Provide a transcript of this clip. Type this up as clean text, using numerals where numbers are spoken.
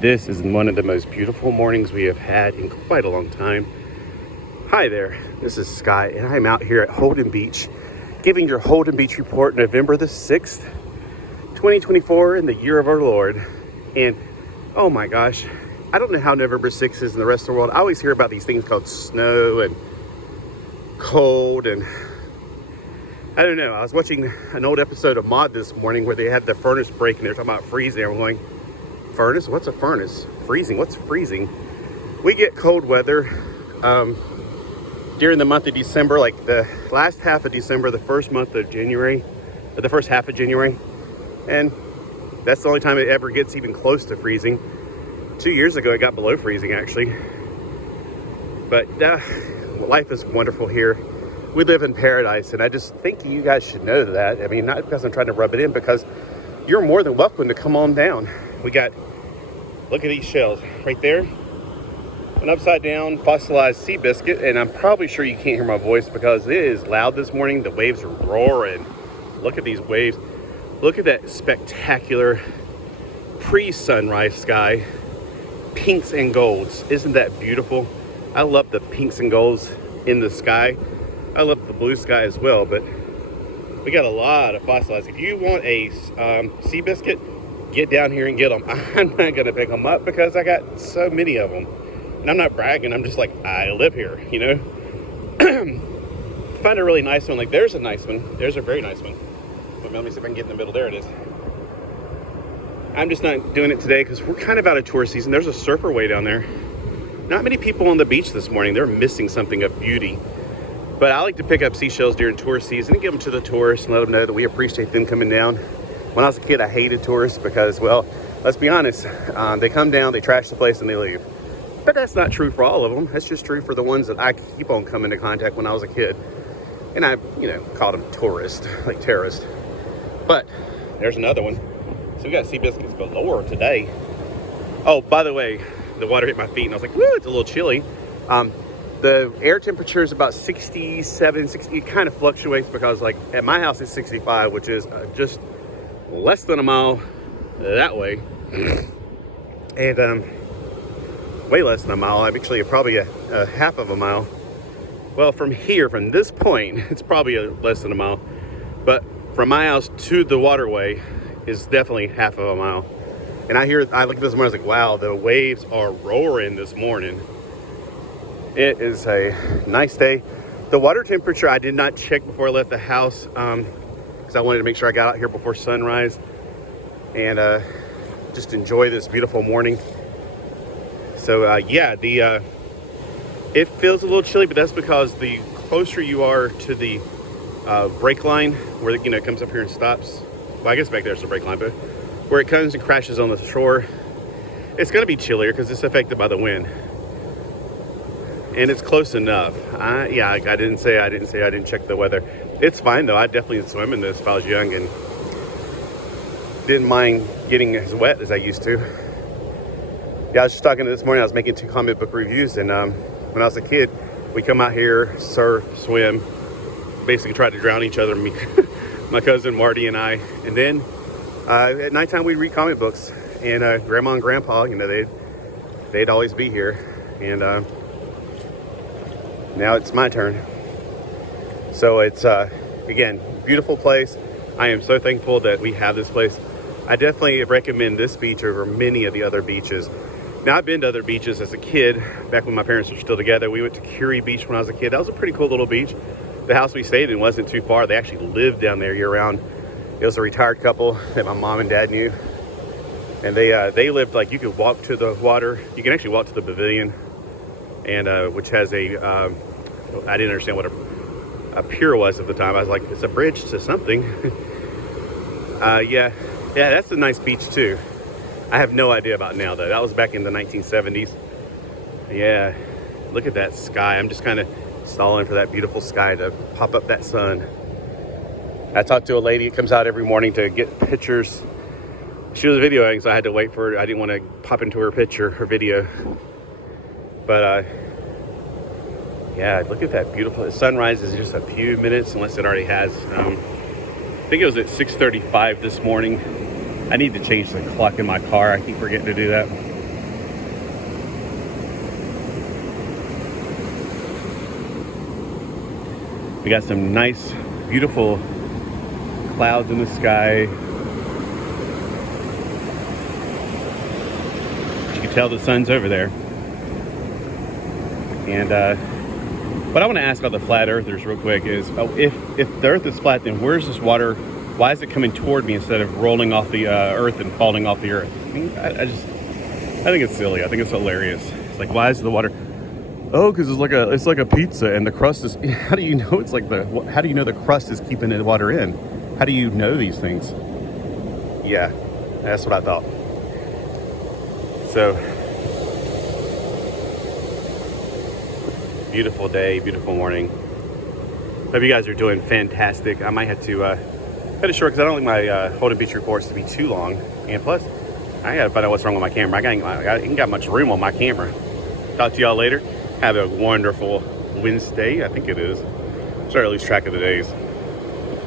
This is one of the most beautiful mornings we have had in quite a long time. Hi there, this is Sky, and I'm out here at Holden Beach, giving your Holden Beach report November the 6th, 2024, in the year of our Lord. And oh my gosh, I don't know how November 6th is in the rest of the world. I always hear about these things called snow and cold, and I don't know. I was watching an old episode of Mod this morning where they had the furnace break and they were talking about freezing. I'm going, furnace? What's a furnace? Freezing? What's freezing? We get cold weather during the month of December, like the last half of December, the first month of January, or the first half of January. And that's the only time it ever gets even close to freezing. 2 years ago, it got below freezing, actually. But life is wonderful here. We live in paradise, and I just think you guys should know that. I mean, not because I'm trying to rub it in, because you're more than welcome to come on down. We got, look at these shells right there. An upside down fossilized sea biscuit, and I'm probably sure you can't hear my voice because it is loud this morning. The waves are roaring. Look at these waves. Look at that spectacular pre-sunrise sky. Pinks and golds. Isn't that beautiful? I love the pinks and golds in the sky. I love the blue sky as well, but we got a lot of fossilized. If you want a sea biscuit, get down here and get them. I'm not going to pick them up because I got so many of them. And I'm not bragging. I'm just like, I live here, you know. Find a really nice one. Like, there's a nice one. There's a very nice one. Let me see if I can get in the middle. There it is. I'm just not doing it today because we're kind of out of tourist season. There's a surfer way down there. Not many people on the beach this morning. They're missing something of beauty. But I like to pick up seashells during tourist season and give them to the tourists and let them know that we appreciate them coming down. When I was a kid, I hated tourists because, well, let's be honest. They come down, they trash the place, and they leave. But that's not true for all of them. That's just true for the ones that I keep on coming into contact when I was a kid. And I, called them tourists, like terrorists. But there's another one. So we got sea biscuits galore today. Oh, by the way, the water hit my feet and I was like, woo, it's a little chilly. The air temperature is about 67, 60. It kind of fluctuates because, like, at my house it's 65, which is just less than a mile that way. And way less than a mile. I'm actually probably a half of a mile. Well, from here, from this point, it's probably less than a mile. But from my house to the waterway is definitely half of a mile. And I look at this morning, I was like, wow, the waves are roaring this morning. It is a nice day. The water temperature, I did not check before I left the house because I wanted to make sure I got out here before sunrise and just enjoy this beautiful morning. So yeah, it feels a little chilly, but that's because the closer you are to the brake line, where it comes up here and stops. Well, I guess back there's the brake line, but where it comes and crashes on the shore, it's going to be chillier because it's affected by the wind. And it's close enough. I didn't check the weather. It's fine though. I definitely swim in this if I was young and didn't mind getting as wet as I used to. Yeah, I was just talking this morning. I was making 2 comic book reviews, and when I was a kid, we come out here, surf, swim, basically try to drown each other. Me, my cousin Marty and I. And then at nighttime we'd read comic books, and Grandma and Grandpa, they'd always be here, and now it's my turn. So it's again, beautiful place. I am so thankful that we have this place. I definitely recommend this beach over many of the other beaches. Now, I've been to other beaches as a kid, back when my parents were still together. We went to Curie Beach when I was a kid. That was a pretty cool little beach. The house we stayed in wasn't too far. They actually lived down there year round. It was a retired couple that my mom and dad knew. And they lived, like, you could walk to the water. You can actually walk to the pavilion, and which has I didn't understand what a pier was at the time. I was like, it's a bridge to something. Yeah, that's a nice beach too. I have no idea about now though. That was back in the 1970s. Yeah, look at that sky. I'm just kind of stalling for that beautiful sky to pop up that sun. I talked to a lady that comes out every morning to get pictures. She was videoing, so I had to wait for her. I didn't want to pop into her picture, her video. But yeah, look at that beautiful. The sunrise is just a few minutes, unless it already has. I think it was at 6:35 this morning. I need to change the clock in my car. I keep forgetting to do that. We got some nice, beautiful clouds in the sky. You can tell the sun's over there. And what I want to ask all the flat earthers real quick is, if the earth is flat, then where's this water? Why is it coming toward me instead of rolling off the earth and falling off the earth? I mean, I think it's silly. I think it's hilarious. It's like, why is the water? Oh, because it's like a pizza, and the crust is. How do you know it's like how do you know the crust is keeping the water in? How do you know these things? Yeah, that's what I thought. So, beautiful day, beautiful morning. Hope you guys are doing fantastic. I might have to cut it short because I don't think my Holden Beach reports to be too long. And plus, I gotta find out what's wrong with my camera. I ain't got much room on my camera. Talk to y'all later. Have a wonderful Wednesday. I think it is. Sorry to lose track of the days.